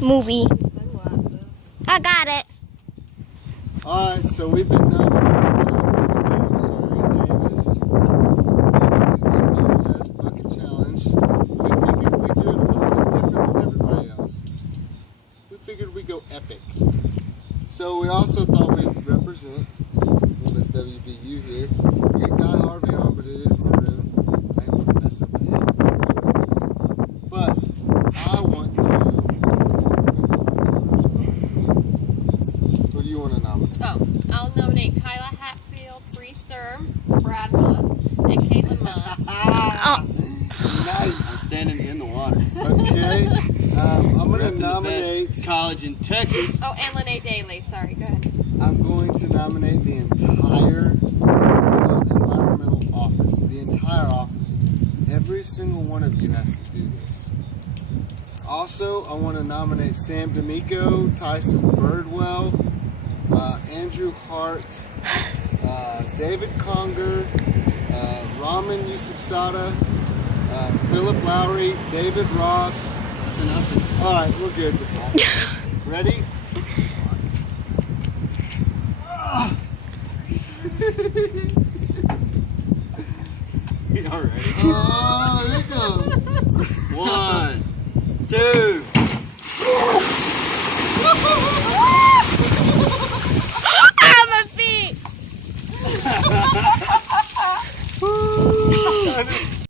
movie. I got it. Alright, so we've been nominated by ALS Bucket Challenge. We figured we'd do it a little bit different than everybody else. We figured we'd go epic. So we also thought we'd represent Miss WVU here. We got Guy Harvey on, but it is maroon. I ain't want to mess up the head. But I want to... Who do you want to nominate? Oh, I'll nominate Kyla Hatfield, Bree Sturm, Brad Moss, and Caitlin Moss. Nice. I'm standing in the water. Okay. I'm going to Repping nominate... the best college in Texas. Oh, and Lene Daly. Sorry, go ahead. I'm going to nominate the entire environmental office. The entire office. Every single one of you has to do this. Also, I want to nominate Sam D'Amico, Tyson Birdwell, Andrew Hart, David Conger, Raman Yusufzada, Philip Lowry, David Ross. Alright, we're good with that. Ready? Alright. Oh, there it goes. 1, 2.